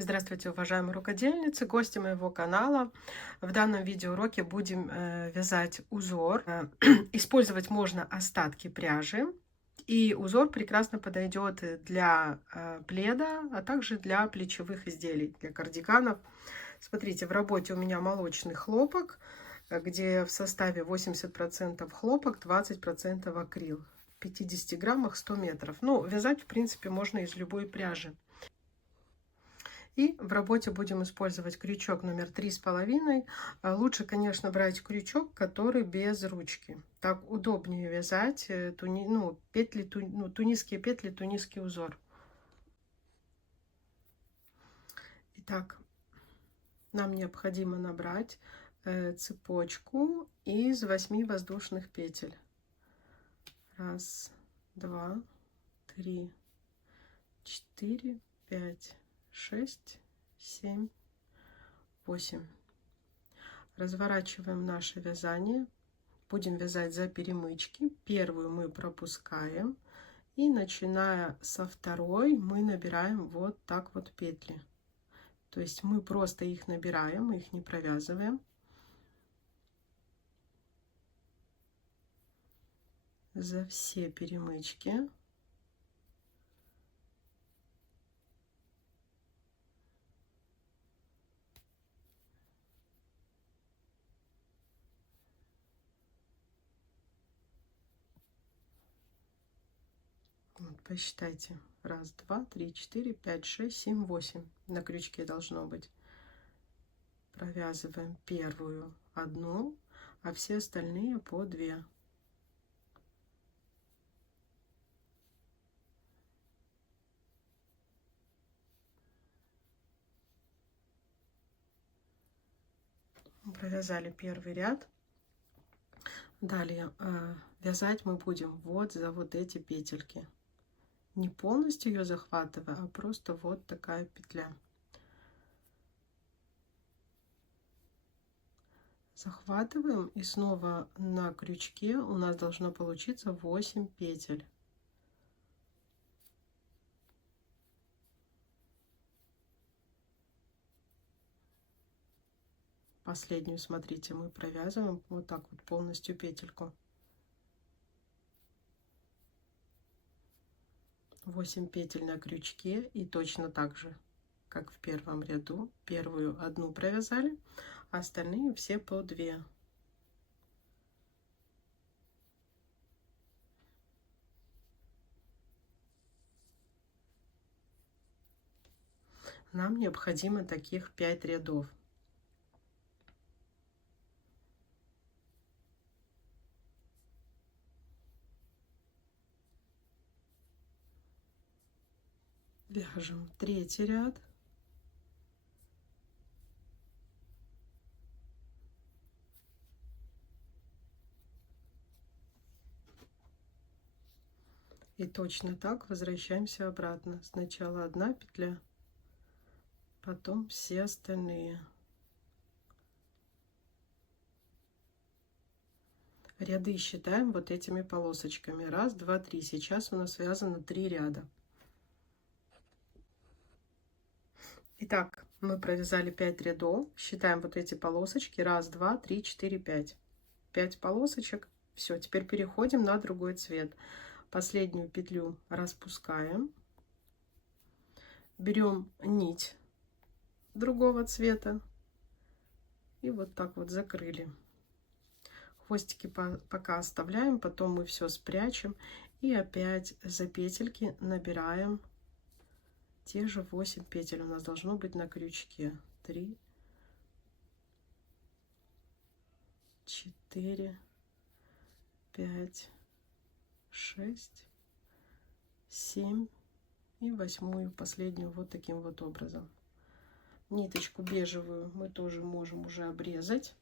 Здравствуйте, уважаемые рукодельницы, гости моего канала. В данном видеоуроке будем вязать узор. Использовать можно остатки пряжи. И узор прекрасно подойдет для пледа, а также для плечевых изделий, для кардиганов. Смотрите, в работе у меня молочный хлопок, где в составе 80% хлопок, 20% акрил. В 50 граммах 100 метров. Ну, вязать, в принципе, можно из любой пряжи. И в работе будем использовать крючок номер 3,5. Лучше, конечно, брать крючок, который без ручки. Так удобнее вязать тунисские петли, тунисский узор. Итак, нам необходимо набрать цепочку из 8 воздушных петель. Раз, два, три, 4, 5, 6, 7, 8. Разворачиваем наше вязание. Будем вязать за перемычки. Первую мы пропускаем. И начиная со второй мы набираем вот так вот петли. То есть мы просто их набираем, мы их не провязываем. За все перемычки. Вот, посчитайте. Раз, два, три, 4, 5, 6, 7, 8. На крючке должно быть. Провязываем первую одну, а все остальные по 2. Провязали первый ряд. Далее вязать мы будем вот за вот эти петельки. Не полностью ее захватывая, а просто вот такая петля. Захватываем, и снова на крючке у нас должно получиться 8 петель. Последнюю, смотрите, мы провязываем вот так вот полностью петельку. 8 петель на крючке, и точно так же, как в первом ряду, первую одну провязали, а остальные все по 2. Нам необходимо таких 5 рядов. Вяжем третий ряд. И точно так возвращаемся обратно. Сначала одна петля, потом все остальные. Ряды считаем вот этими полосочками. Раз, два, три. Сейчас у нас связано 3 ряда. Итак, мы провязали 5 рядов. Считаем вот эти полосочки. Раз, два, три, 4, 5. 5 полосочек. Все, теперь переходим на другой цвет. Последнюю петлю распускаем. Берем нить другого цвета. И вот так вот закрыли. Хвостики пока оставляем, потом мы все спрячем. И опять за петельки набираем те же 8 петель. У нас должно быть на крючке. 3, 4, 5, 6, 7 и 8-ю, последнюю, вот таким вот образом. Ниточку бежевую мы тоже можем уже обрезать.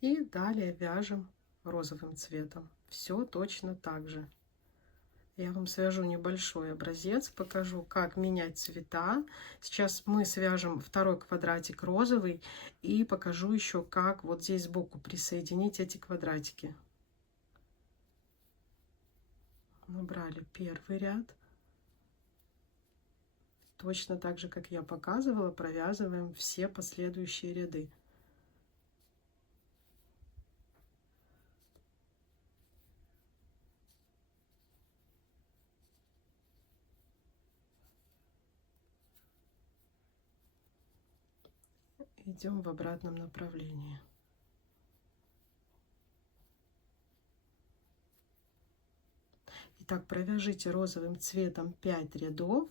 И далее вяжем розовым цветом. Все точно так же. Я вам свяжу небольшой образец, покажу, как менять цвета. Сейчас мы свяжем второй квадратик розовый и покажу еще, как вот здесь сбоку присоединить эти квадратики. Набрали первый ряд. Точно так же, как я показывала, провязываем все последующие ряды. Идем в обратном направлении. Итак, провяжите розовым цветом 5 рядов,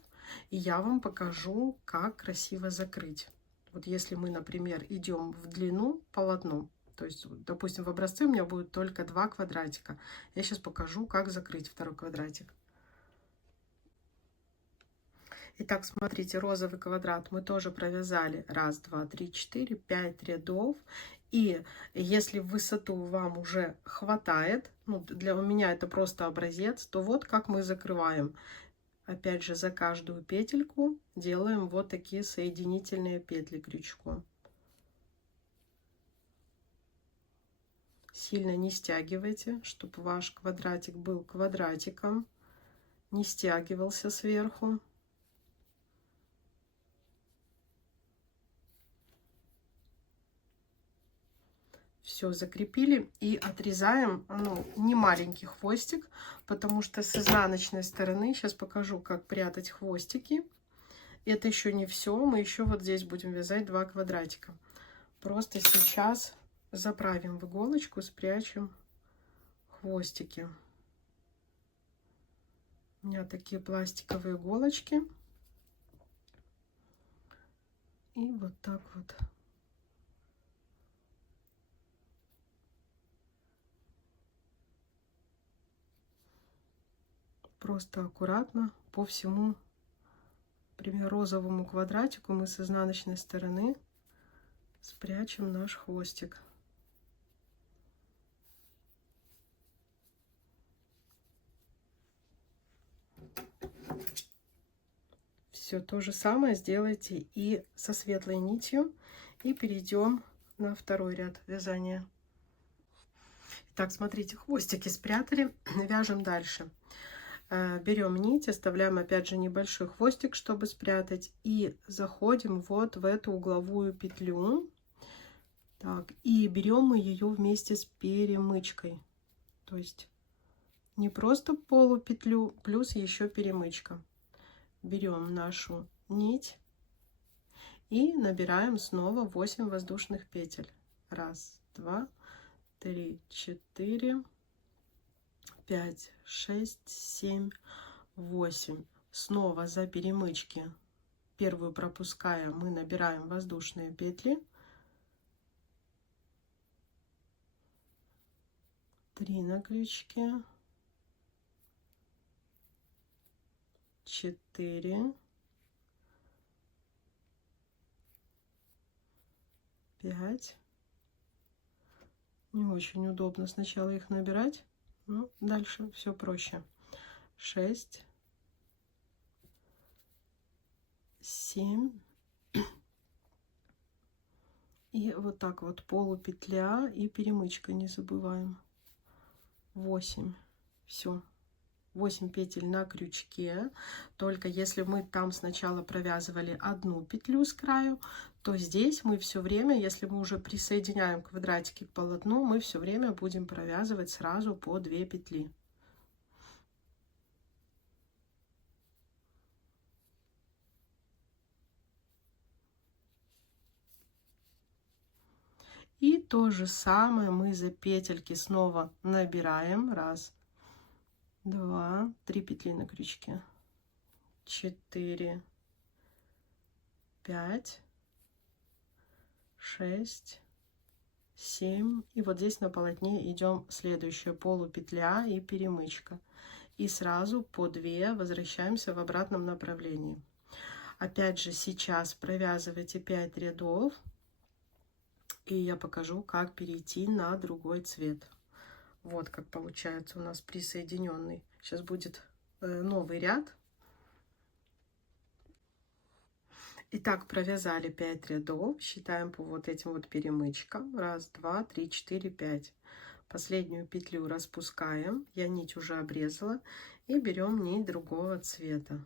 и я вам покажу, как красиво закрыть. Вот если мы, например, идем в длину полотном, то есть, допустим, в образце у меня будет только 2 квадратика. Я сейчас покажу, как закрыть второй квадратик. Итак, смотрите, розовый квадрат мы тоже провязали 1, 2, 3, 4, 5 рядов. И если в высоту вам уже хватает, ну, для меня это просто образец, то вот как мы закрываем. Опять же, за каждую петельку делаем вот такие соединительные петли крючком. Сильно не стягивайте, чтобы ваш квадратик был квадратиком, не стягивался сверху. Все закрепили и отрезаем, ну, не маленький хвостик, потому что с изнаночной стороны, сейчас покажу, как прятать хвостики. Это еще не все, мы еще вот здесь будем вязать 2 квадратика. Просто сейчас заправим в иголочку, спрячем хвостики. У меня такие пластиковые иголочки. И вот так вот. Просто аккуратно по всему, например, розовому квадратику мы с изнаночной стороны спрячем наш хвостик. Все то же самое сделайте и со светлой нитью. И перейдем на второй ряд вязания. Так, смотрите, хвостики спрятали, вяжем дальше. Берем нить, оставляем опять же небольшой хвостик, чтобы спрятать, и заходим вот в эту угловую петлю. Так, и берем мы ее вместе с перемычкой, то есть не просто полупетлю, плюс еще перемычка. Берем нашу нить и набираем снова 8 воздушных петель. 1, 2, 3, 4, 5, 6, 7, 8. Снова за перемычки, первую пропуская, мы набираем воздушные петли. 3 на крючке, 4, 5. Не очень удобно сначала их набирать, но дальше все проще. 6, 7. И вот так вот полупетля и перемычка не забываем. 8. Все. 8 петель на крючке. Только если мы там сначала провязывали одну петлю с краю, то здесь мы все время, если мы уже присоединяем квадратики к полотну, мы все время будем провязывать сразу по 2 петли. И то же самое мы за петельки снова набираем. 1, 2, 3 петли на крючке, 4, 5, 6, 7. И вот здесь на полотне идем следующая полупетля и перемычка. И сразу по 2 возвращаемся в обратном направлении. Опять же, сейчас провязывайте 5 рядов. И я покажу, как перейти на другой цвет. Вот как получается у нас присоединенный. Сейчас будет новый ряд. Итак, провязали 5 рядов. Считаем по вот этим вот перемычкам. 1, 2, 3, 4, 5. Последнюю петлю распускаем, я нить уже обрезала, и берем нить другого цвета.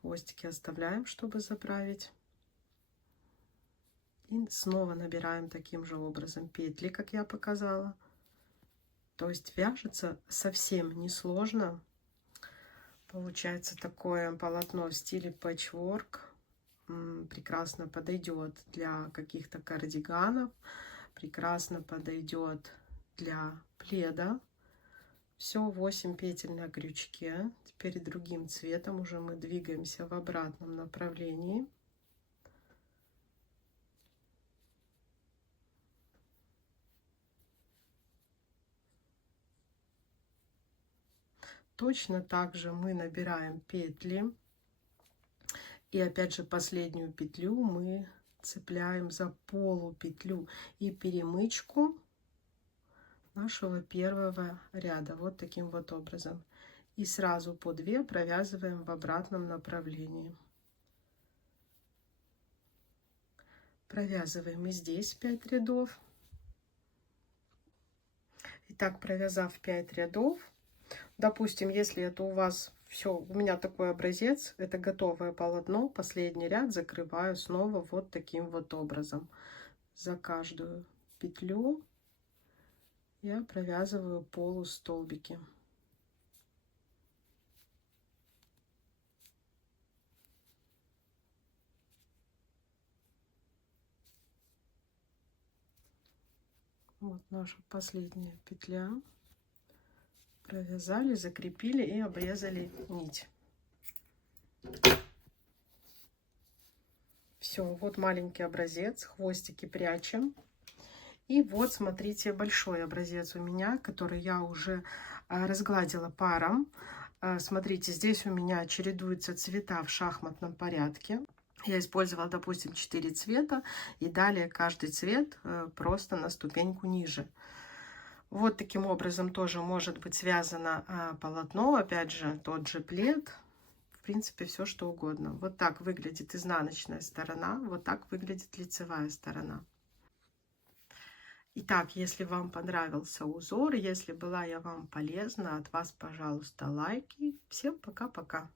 Хвостики оставляем, чтобы заправить. И снова набираем таким же образом петли, как я показала. То есть вяжется совсем несложно. Получается такое полотно в стиле пэтчворк. Прекрасно подойдет для каких-то кардиганов. Прекрасно подойдет для пледа. Все, 8 петель на крючке. Теперь другим цветом уже мы двигаемся в обратном направлении. Точно так же мы набираем петли. И опять же последнюю петлю мы цепляем за полупетлю и перемычку нашего первого ряда. Вот таким вот образом. И сразу по 2 провязываем в обратном направлении. Провязываем и здесь 5 рядов. Итак, провязав 5 рядов, допустим, если это у вас все, у меня такой образец, это готовое полотно, последний ряд закрываю снова вот таким вот образом. За каждую петлю я провязываю полустолбики. Вот наша последняя петля. Провязали, закрепили и обрезали нить. Все, вот маленький образец, хвостики прячем. И вот, смотрите, большой образец у меня, который я уже разгладила паром. Смотрите, здесь у меня чередуются цвета в шахматном порядке. Я использовала, допустим, 4 цвета, и далее каждый цвет просто на ступеньку ниже. Вот таким образом тоже может быть связано полотно, опять же, тот же плед, в принципе, все что угодно. Вот так выглядит изнаночная сторона, вот так выглядит лицевая сторона. Итак, если вам понравился узор, если была я вам полезна, от вас, пожалуйста, лайки. Всем пока-пока.